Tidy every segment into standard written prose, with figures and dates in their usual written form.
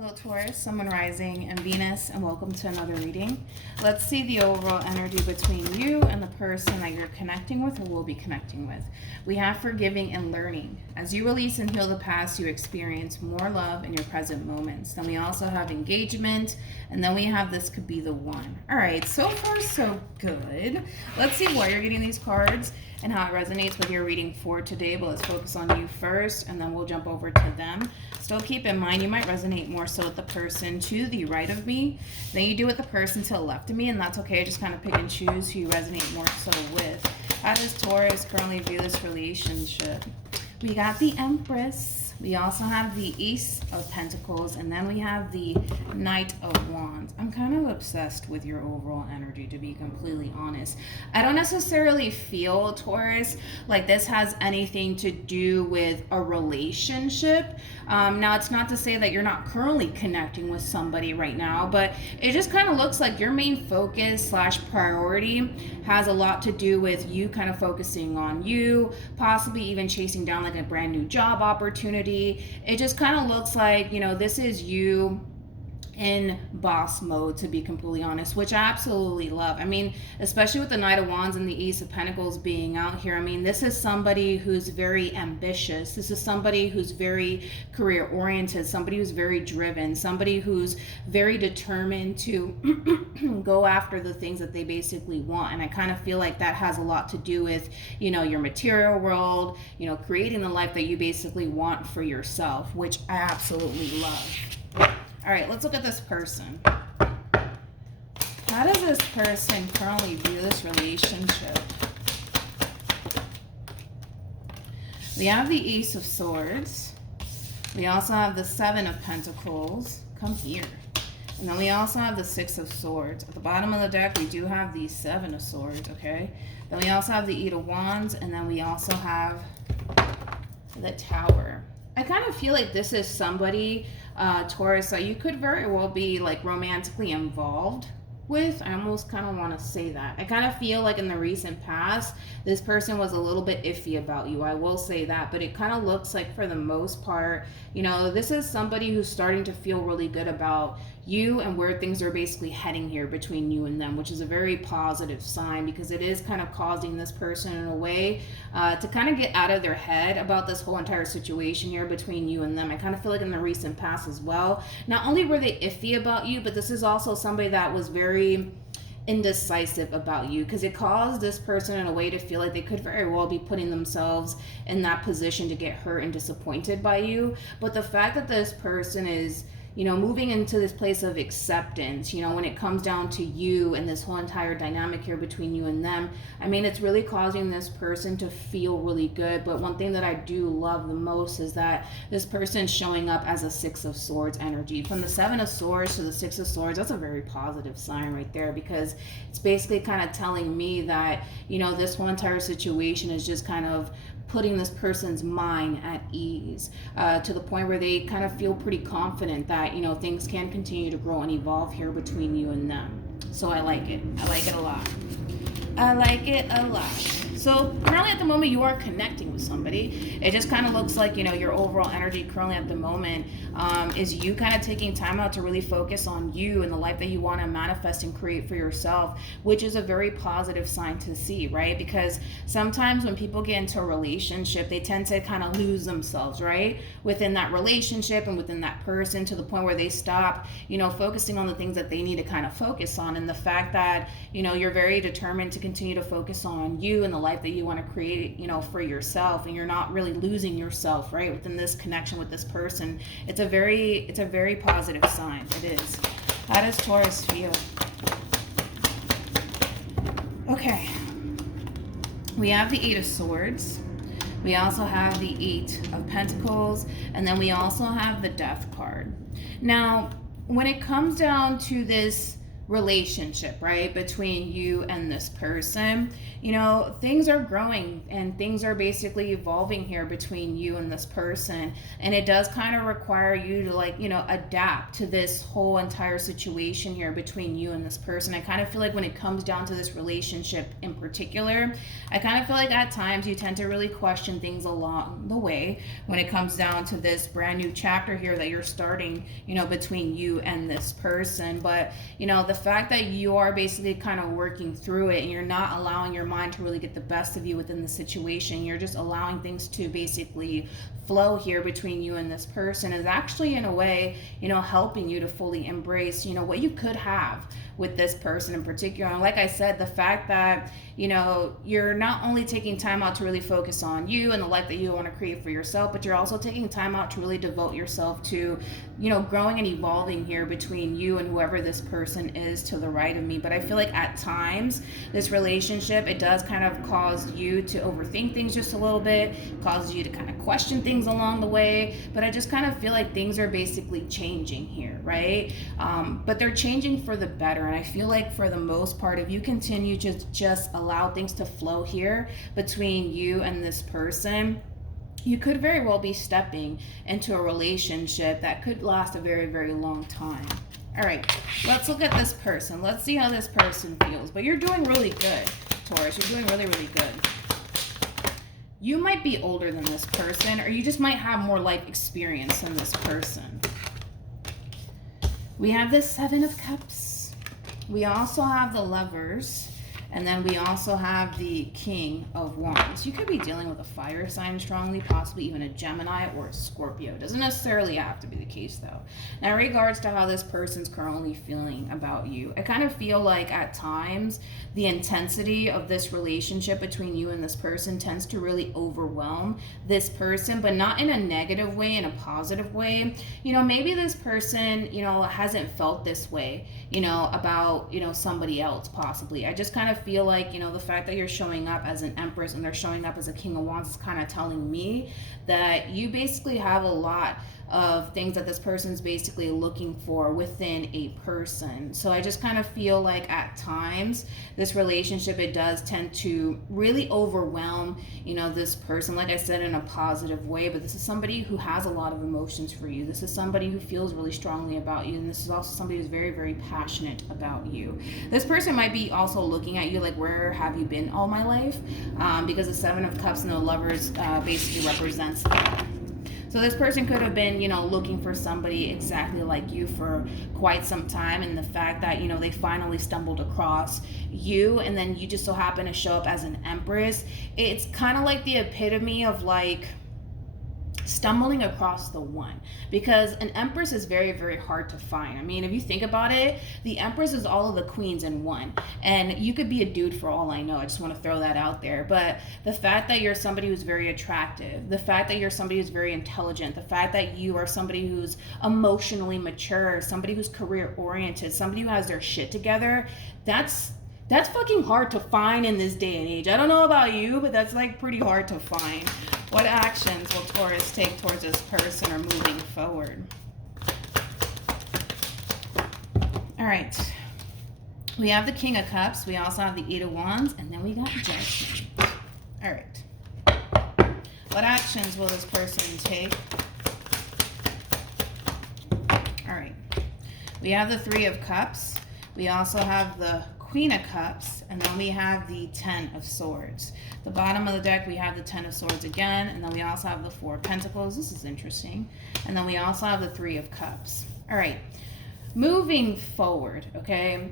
Hello Taurus, Sun, Moon, Rising, and Venus, and welcome to another reading. Let's see the overall energy between you and the person that you're connecting with or will be connecting with. We have forgiving and learning. As you release and heal the past, you experience more love in your present moments. Then we also have engagement, and then we have this could be the one. All right, so far so good. Let's see why you're getting these cards and how it resonates with your reading for today, but let's focus on you first and then we'll jump over to them. Still keep in mind you might resonate more so with the person to the right of me than you do with the person to the left of me, and that's okay. Just kind of pick and choose who you resonate more so with. How does Taurus currently view this relationship? We got the Empress. We also have the Ace of Pentacles, and then we have the Knight of Wands. I'm kind of obsessed with your overall energy, to be completely honest. I don't necessarily feel, Taurus, like this has anything to do with a relationship. Now, it's not to say that you're not currently connecting with somebody right now, but it just kind of looks like your main focus / priority has a lot to do with you kind of focusing on you, possibly even chasing down like a brand new job opportunity. It just kind of looks like, you know, this is you in boss mode, to be completely honest, which I absolutely love. I mean, especially with the Knight of Wands and the Ace of Pentacles being out here, I mean, this is somebody who's very ambitious. This is somebody who's very career oriented, somebody who's very driven, somebody who's very determined to go after the things that they basically want. And I kind of feel like that has a lot to do with, you know, your material world, you know, creating the life that you basically want for yourself, which I absolutely love. All right, let's look at this person. How does this person currently view this relationship? We have the Ace of Swords. We also have the Seven of Pentacles. Come here. And then we also have the Six of Swords. At the bottom of the deck, we do have the Seven of Swords, okay? Then we also have the Eight of Wands, and then we also have the Tower. I kind of feel like this is somebody, Taurus, that you could very well be like romantically involved with. I almost kind of want to say that. I kind of feel like in the recent past, this person was a little bit iffy about you. I will say that, but it kind of looks like for the most part, you know, this is somebody who's starting to feel really good about you and where things are basically heading here between you and them, which is a very positive sign because it is kind of causing this person in a way to kind of get out of their head about this whole entire situation here between you and them. I kind of feel like in the recent past as well, not only were they iffy about you, but this is also somebody that was very indecisive about you, because it caused this person in a way to feel like they could very well be putting themselves in that position to get hurt and disappointed by you. But the fact that this person is, you know, moving into this place of acceptance, you know, when it comes down to you and this whole entire dynamic here between you and them, I mean, it's really causing this person to feel really good. But one thing that I do love the most is that this person's showing up as a Six of Swords energy. From the Seven of Swords to the Six of Swords, that's a very positive sign right there, because it's basically kind of telling me that, you know, this whole entire situation is just kind of putting this person's mind at ease to the point where they kind of feel pretty confident that, you know, things can continue to grow and evolve here between you and them. So I like it. I like it a lot. I like it a lot. So currently at the moment you are connecting with somebody. It just kind of looks like, you know, your overall energy currently at the moment is you kind of taking time out to really focus on you and the life that you want to manifest and create for yourself, which is a very positive sign to see, right? Because sometimes when people get into a relationship, they tend to kind of lose themselves, right? Within that relationship and within that person, to the point where they stop, you know, focusing on the things that they need to kind of focus on. And the fact that, you know, you're very determined to continue to focus on you and the life that you want to create, you know, for yourself, and you're not really losing yourself, right, within this connection with this person. It's a very positive sign. It is. How does Taurus feel? Okay, we have the Eight of Swords. We also have the Eight of Pentacles, and then we also have the Death card. Now, when it comes down to this relationship, right, between you and this person. You know, things are growing and things are basically evolving here between you and this person, and it does kind of require you to, like, you know, adapt to this whole entire situation here between you and this person. I kind of feel like when it comes down to this relationship in particular, I kind of feel like at times you tend to really question things along the way when it comes down to this brand new chapter here that you're starting, you know, between you and this person. But, you know, the fact that you are basically kind of working through it and you're not allowing your mind to really get the best of you within the situation, you're just allowing things to basically flow here between you and this person, is actually in a way, you know, helping you to fully embrace, you know, what you could have with this person in particular. And like I said, the fact that, you know, you're not only taking time out to really focus on you and the life that you want to create for yourself, but you're also taking time out to really devote yourself to, you know, growing and evolving here between you and whoever this person is to the right of me. But I feel like at times this relationship, it does kind of cause you to overthink things just a little bit, causes you to kind of question things along the way. But I just kind of feel like things are basically changing here, right? But they're changing for the better. And I feel like for the most part, if you continue to just allow things to flow here between you and this person, you could very well be stepping into a relationship that could last a very, very long time. All right, let's look at this person. Let's see how this person feels. But you're doing really good, Taurus. You're doing really, really good. You might be older than this person, or you just might have more life experience than this person. We have the Seven of Cups. We also have the Lovers, and then we also have the King of Wands. You could be dealing with a fire sign strongly, possibly even a Gemini or a Scorpio. It doesn't necessarily have to be the case, though. Now, in regards to how this person's currently feeling about you, I kind of feel like at times the intensity of this relationship between you and this person tends to really overwhelm this person, but not in a negative way, in a positive way. You know, maybe this person, you know, hasn't felt this way, you know, about, you know, somebody else possibly. I just kind of feel like, you know, the fact that you're showing up as an Empress and they're showing up as a King of Wands is kind of telling me that you basically have a lot of things that this person's basically looking for within a person. So I just kind of feel like at times this relationship, it does tend to really overwhelm, you know, this person, like I said, in a positive way. But this is somebody who has a lot of emotions for you. This is somebody who feels really strongly about you, and this is also somebody who's very, very passionate about you. This person might be also looking at you like, where have you been all my life? Because the Seven of Cups and the Lovers basically represents that. So this person could have been, you know, looking for somebody exactly like you for quite some time, and the fact that, you know, they finally stumbled across you, and then you just so happen to show up as an Empress. It's kind of like the epitome of like stumbling across the one, because an Empress is very, very hard to find. I mean, if you think about it, the Empress is all of the queens in one, and you could be a dude for all I know. I just want to throw that out there. But the fact that you're somebody who's very attractive, the fact that you're somebody who's very intelligent, the fact that you are somebody who's emotionally mature, somebody who's career oriented, somebody who has their shit together, that's fucking hard to find in this day and age. I don't know about you, but that's like pretty hard to find. What actions will Taurus take towards this person or moving forward? All right. We have the King of Cups. We also have the Eight of Wands. And then we got Judgment. All right. What actions will this person take? All right. We have the Three of Cups. We also have the Queen of Cups, and then we have the Ten of Swords. The bottom of the deck, we have the Ten of Swords again, and then we also have the Four of Pentacles. This is interesting. And then we also have the Three of Cups. All right, moving forward, okay?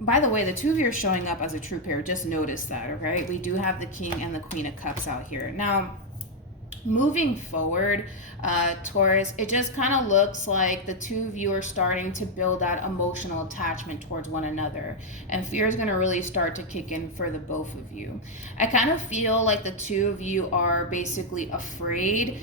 By the way, the two of you are showing up as a true pair. Just notice that, okay? We do have the King and the Queen of Cups out here. Now, moving forward, Taurus, it just kind of looks like the two of you are starting to build that emotional attachment towards one another, and fear is going to really start to kick in for the both of you. I kind of feel like the two of you are basically afraid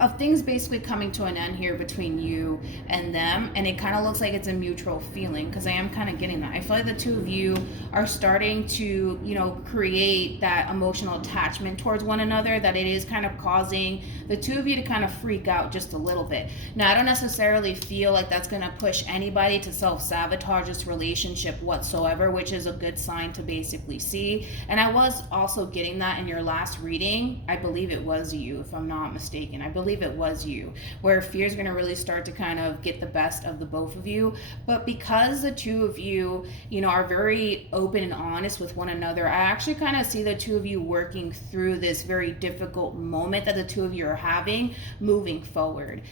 of things basically coming to an end here between you and them, and it kind of looks like it's a mutual feeling, because I am kind of getting that. I feel like the two of you are starting to, you know, create that emotional attachment towards one another, that it is kind of causing the two of you to kind of freak out just a little bit. Now, I don't necessarily feel like that's going to push anybody to self-sabotage this relationship whatsoever, which is a good sign to basically see. And I was also getting that in your last reading. I believe it was you, if I'm not mistaken. I believe it was you, where fear is going to really start to kind of get the best of the both of you. But because the two of you, you know, are very open and honest with one another, I actually kind of see the two of you working through this very difficult moment that the two of you are having moving forward.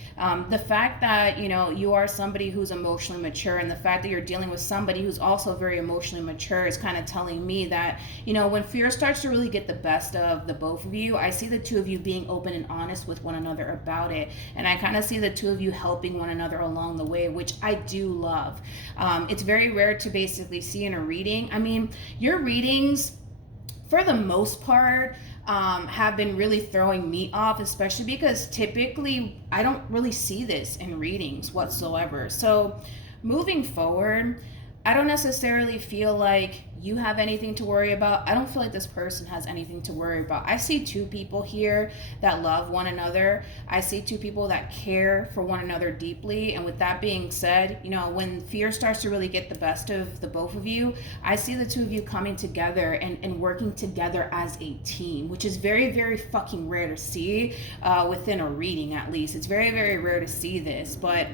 The fact that, you know, you are somebody who's emotionally mature, and the fact that you're dealing with somebody who's also very emotionally mature, is kind of telling me that, you know, when fear starts to really get the best of the both of you, I see the two of you being open and honest with one another about it. And I kind of see the two of you helping one another along the way, which I do love. It's very rare to basically see in a reading. I mean, your readings, for the most part, have been really throwing me off, especially because typically I don't really see this in readings whatsoever. So moving forward, I don't necessarily feel like you have anything to worry about. I don't feel like this person has anything to worry about. I see two people here that love one another. I see two people that care for one another deeply. And with that being said, you know, when fear starts to really get the best of the both of you, I see the two of you coming together and working together as a team, which is very, very fucking rare to see within a reading, at least. It's very, very rare to see this, but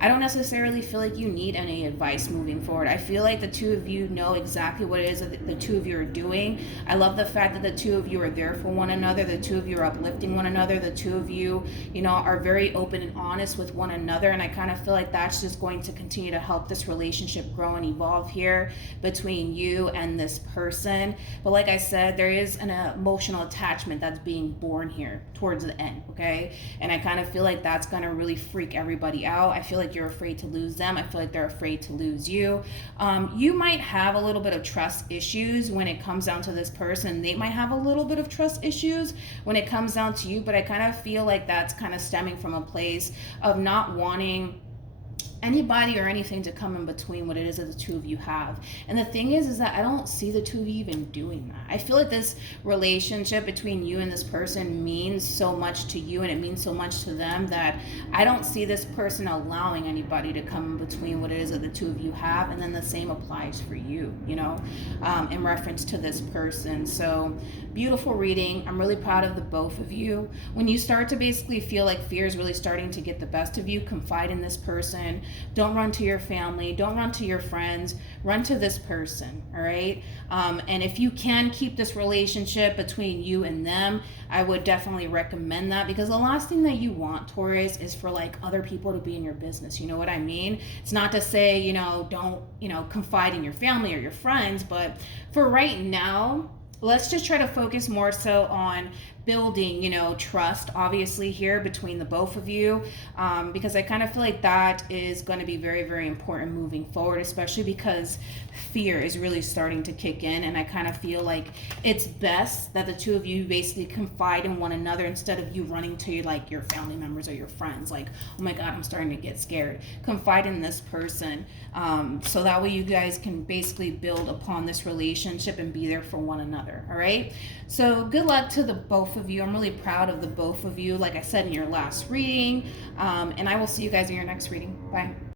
I don't necessarily feel like you need any advice moving forward. I feel like the two of you know exactly what it is that the two of you are doing. I love the fact that the two of you are there for one another. The two of you are uplifting one another. The two of you, you know, are very open and honest with one another. And I kind of feel like that's just going to continue to help this relationship grow and evolve here between you and this person. But like I said, there is an emotional attachment that's being born here towards the end, okay? And I kind of feel like that's going to really freak everybody out. I feel like you're afraid to lose them. I feel like they're afraid to lose you. You might have a little bit of trust issues when it comes down to this person. They might have a little bit of trust issues when it comes down to you, but I kind of feel like that's kind of stemming from a place of not wanting anybody or anything to come in between what it is that the two of you have. And the thing is that I don't see the two of you even doing that. I feel like this relationship between you and this person means so much to you, and it means so much to them, that I don't see this person allowing anybody to come in between what it is that the two of you have. And then the same applies for you, you know, in reference to this person. So beautiful reading. I'm really proud of the both of you. When you start to basically feel like fear is really starting to get the best of you, confide in this person. Don't run to your family. Don't run to your friends. Run to this person, all right? And if you can keep this relationship between you and them, I would definitely recommend that, because the last thing that you want, Taurus, is for like other people to be in your business. You know what I mean? It's not to say, you know, don't, you know, confide in your family or your friends, but for right now, let's just try to focus more so on building, you know, trust, obviously, here between the both of you, because I kind of feel like that is going to be very, very important moving forward, especially because fear is really starting to kick in. And I kind of feel like it's best that the two of you basically confide in one another, instead of you running to like your family members or your friends, like, oh my God, I'm starting to get scared. Confide in this person, so that way you guys can basically build upon this relationship and be there for one another. All right, so good luck to the both of you. I'm really proud of the both of you, like I said in your last reading, and I will see you guys in your next reading. Bye.